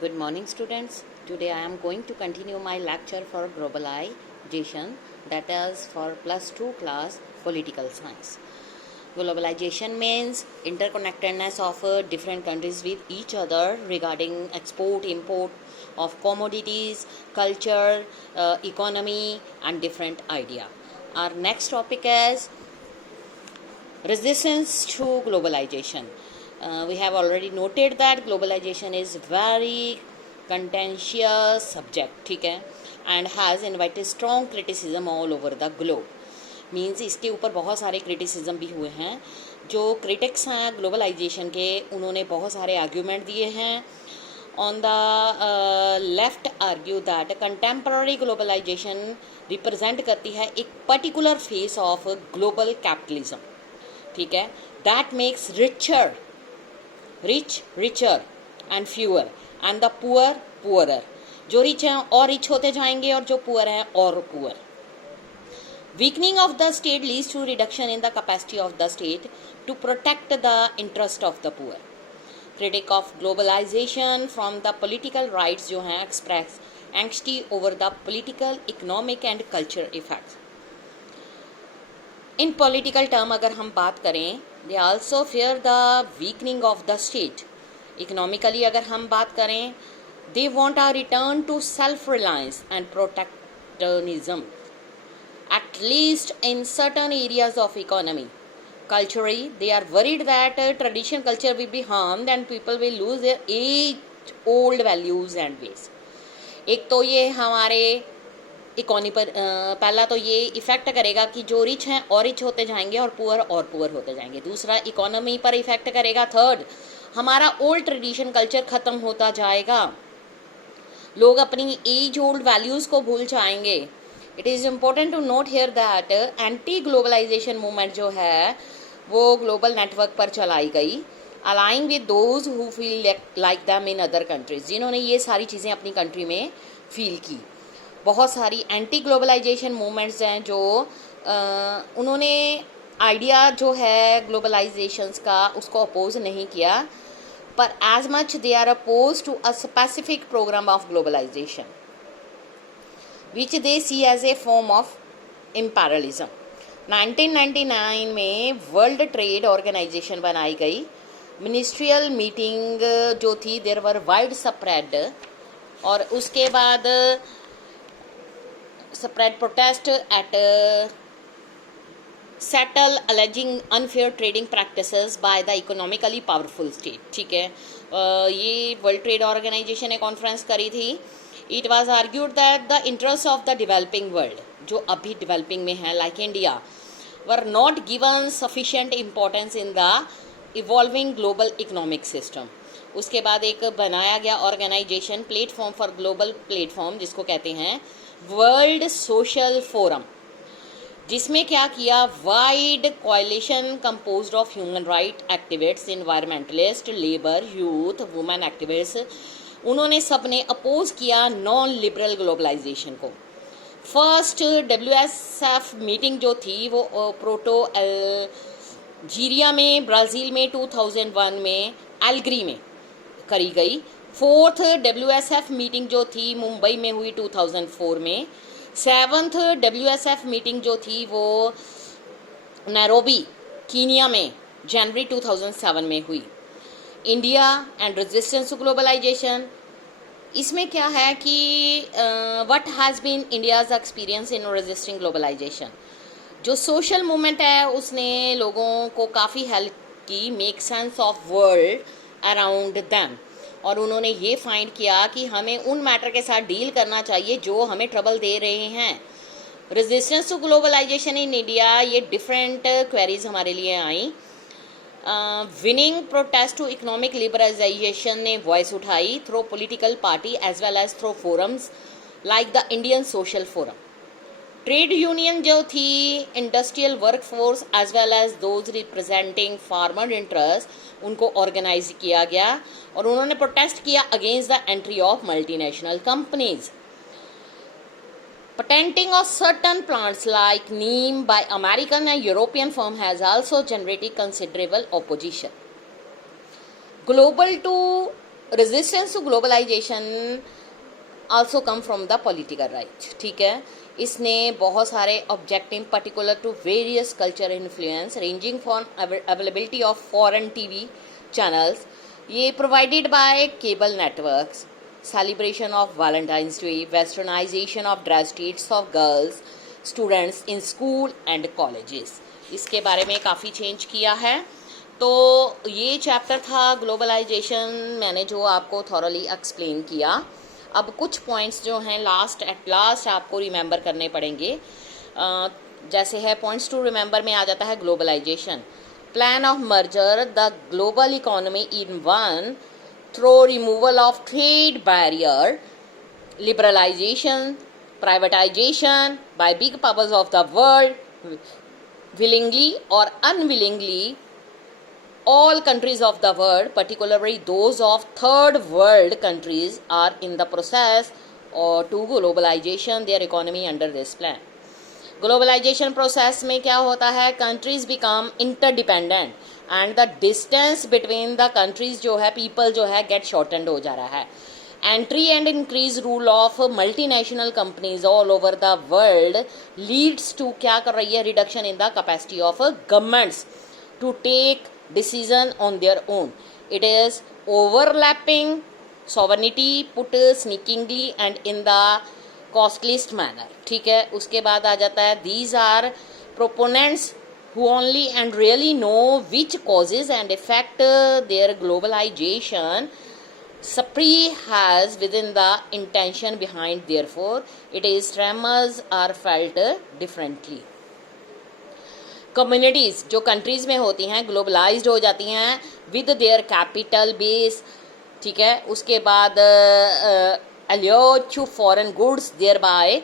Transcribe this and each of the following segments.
Good morning, students. Today I am going to continue my lecture for globalization, that is for plus 2 class political science. Globalization means interconnectedness of different countries with each other regarding export, import of commodities, culture, economy, and different idea. Our next topic is resistance to globalization. We have already noted that globalization is very contentious subject, ठीक है, and has invited strong criticism all over the globe. Means इसके ऊपर बहुत सारे criticism भी हुए हैं. जो क्रिटिक्स हैं ग्लोबलाइजेशन के, उन्होंने बहुत सारे आर्ग्यूमेंट दिए हैं. On the left argue that contemporary globalisation represent करती है एक particular face of global capitalism, ठीक है, that makes richer and fewer and the poor poorer. जो रिच हैं और रिच होते जाएंगे और जो पुअर हैं और poor. Weakening of the state leads to reduction in the capacity of the state to protect the interest of the poor. Critic of globalization from the political rights जो हैं express anxiety over the political, economic and cultural effects. In political term अगर हम बात करें, they also fear the weakening of the state. Economically अगर हम बात करें, they want a return to self-reliance and protectionism, at least in certain areas of economy. Culturally, they are worried that traditional culture will be harmed and people will lose their age-old values and ways. एक तो ये हमारे economy पर पहला तो ये effect करेगा कि जो रिच हैं और रिच होते जाएंगे और पुअर होते जाएंगे. दूसरा इकोनॉमी पर इफ़ेक्ट करेगा. थर्ड, हमारा ओल्ड ट्रेडिशन कल्चर ख़त्म होता जाएगा. लोग अपनी एज ओल्ड वैल्यूज़ को भूल जाएंगे. It is important to note here that anti globalisation movement जो है वो ग्लोबल नेटवर्क पर चलाई गई, aligning with those who feel like them in other countries, जिन्होंने ये सारी चीज़ें अपनी कंट्री में फील की. बहुत सारी एंटी ग्लोबलाइजेशन मूवमेंट्स हैं जो उन्होंने आइडिया जो है ग्लोबलाइजेशंस का उसको अपोज नहीं किया, पर as much they are oppose to a specific programme of globalisation which they see as a form of imperialism. 1999 में वर्ल्ड ट्रेड ऑर्गेनाइजेशन बनाई गई. मिनिस्ट्रियल मीटिंग जो थी देयर वर वाइड स्प्रेड, और उसके बाद spread protest at Seattle alleging unfair trading practices by the economically powerful state, ठीक है. ये वर्ल्ड ट्रेड ऑर्गेनाइजेशन ने कॉन्फ्रेंस करी थी. It was argued that the interests of the developing world, जो अभी developing में है like India, were not given sufficient importance in the evolving global economic system. उसके बाद एक बनाया गया organisation platform for global platform, जिसको कहते हैं वर्ल्ड सोशल फोरम, जिसमें क्या किया, वाइड कोalition composed of human right activists, environmentalist, labor, youth, women activists, उन्होंने सब ने अपोज किया नॉन लिबरल ग्लोबलाइजेशन को. फर्स्ट WSF मीटिंग जो थी वो प्रोटो अल्जीरिया में ब्राज़ील में 2001 में एल्ग्री में करी गई. फोर्थ WSF मीटिंग जो थी मुंबई में हुई 2004 में. सेवन्थ WSF मीटिंग जो थी वो नैरोबी कीनिया में जनवरी 2007 में हुई. India and resistance to globalisation, इसमें क्या है कि what has been India's experience in resisting globalisation. जो सोशल मूवमेंट है उसने लोगों को काफ़ी हेल्प की make sense of world around them, और उन्होंने ये फाइंड किया कि हमें उन मैटर के साथ डील करना चाहिए जो हमें ट्रबल दे रहे हैं. Resistance to globalisation in India, ये डिफरेंट क्वेरीज हमारे लिए आई. Winning protest to economic liberalisation ने वॉइस उठाई through political party as well as through forums like the Indian social forum. Trade union जो थी, industrial workforce as well as those representing farmer interest, उनको organise किया गया और उन्होंने protest किया against the entry of multinational companies. Patenting of certain plants like neem by American and European firm has also generated considerable opposition. Global to resistance to globalisation also come from the political right, ठीक है। इसने बहुत सारे objective particular to various culture influence ranging from availability of foreign TV channels, ये provided by cable networks, celebration of Valentine's Day, westernization of dress states of girls, students in school and colleges, इसके बारे में काफ़ी change किया है। तो ये chapter था ग्लोबलाइजेशन, मैंने जो आपको थॉरली एक्सप्लेन किया। अब कुछ पॉइंट्स जो हैं एट लास्ट आपको रिमेंबर करने पड़ेंगे। जैसे है पॉइंट्स टू रिमेंबर में आ जाता है globalisation, plan of merger the global economy in one through removal of trade barrier, liberalization, privatization by big powers of the world, willingly or unwillingly, all countries of the world, particularly those of third world countries, are in the process or to globalization their economy under this plan. Globalisation process में क्या होता है, countries become interdependent and the distance between the countries जो है, people जो है, gate shortened हो जा रहा है। Entry and increase rule of multinational companies all over the world leads to क्या कर रही है, reduction in the capacity of governments to take decision on their own. It is overlapping sovereignty put sneakingly and in the costliest manner, ठीक है। उसके बाद आ जाता है these are proponents who only and really know which causes and affect their globalization spree has within the intention behind, therefore it is tremors are felt differently. Communities जो countries में होती हैं ग्लोबलाइज्ड हो जाती हैं विद देयर कैपिटल बेस, ठीक है। उसके बाद allured to foreign goods, thereby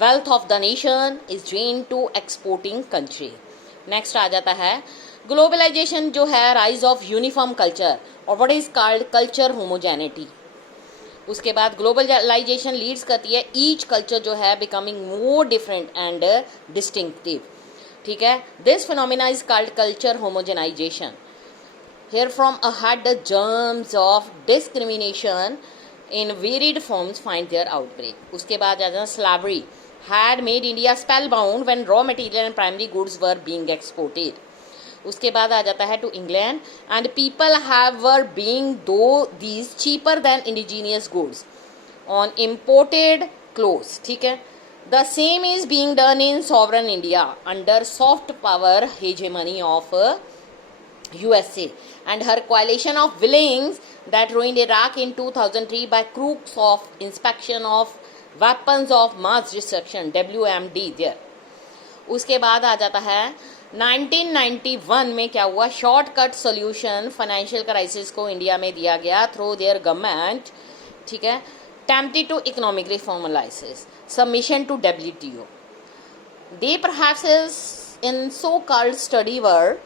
wealth of the nation is drained to exporting country. Next आ जाता है ग्लोबलाइजेशन जो है राइज ऑफ यूनिफॉर्म कल्चर और what is called culture homogeneity. उसके बाद ग्लोबलाइजेशन लीड्स करती है ईच कल्चर जो है becoming more different and distinctive, ठीक है। This phenomena is called culture homogenisation. Here from ahead the germs of discrimination in varied forms find their outbreak. उसके बाद आ जाता है slavery had made India spellbound when raw material and primary goods were being exported. उसके बाद आ जाता है to England and people were being though these cheaper than indigenous goods on imported clothes, ठीक है। The same is being done in sovereign India under soft power hegemony of USA and her coalition of villains that ruined Iraq in 2003 by crooks of inspection of weapons of mass destruction WMD there. उसके बाद आ जाता है 1991 में क्या हुआ, shortcut solution financial crisis को India में दिया गया थ्रू देयर गवर्नमेंट, ठीक है। टेम्प्टेड टू इकोनॉमिक रिफॉर्मलाइसिस submission to WTO. They perhaps in so-called study were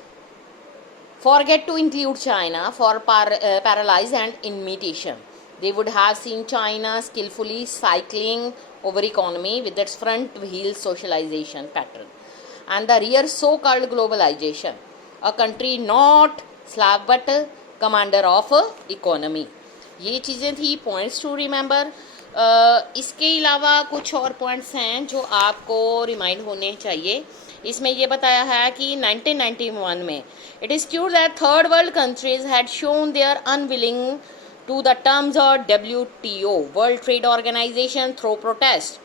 forget to include China for paralyze and imitation. They would have seen China skillfully cycling over economy with its front wheel socialization pattern and the rear so-called globalization, a country not slave but commander of economy. ये चीज़ें थी points to remember. इसके अलावा कुछ और points हैं जो आपको रिमाइंड होने चाहिए। इसमें ये बताया है कि 1991 में it is true that third world countries had shown their unwilling to the terms of WTO world trade organisation through protest.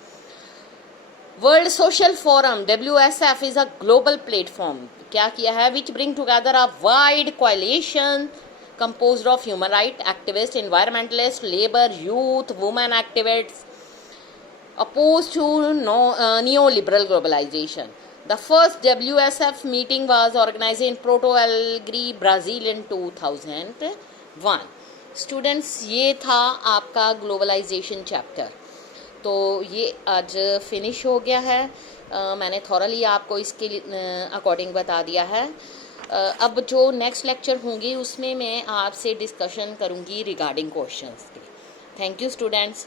World social forum WSF is a global platform, क्या किया है, which bring together a wide कोalition composed of human rights activists, environmentalists, labor, youth, women activists opposed to neoliberal globalization. The first WSF meeting was organized in Porto Alegre, Brazil in 2001. Students, ये था आपका globalisation chapter. तो ये आज finish हो गया है। मैंने थॉरली आपको इसके अकॉर्डिंग बता दिया है। अब जो नेक्स्ट लेक्चर होंगे उसमें मैं आपसे डिस्कशन करूंगी रिगार्डिंग क्वेश्चंस के। Thank you students.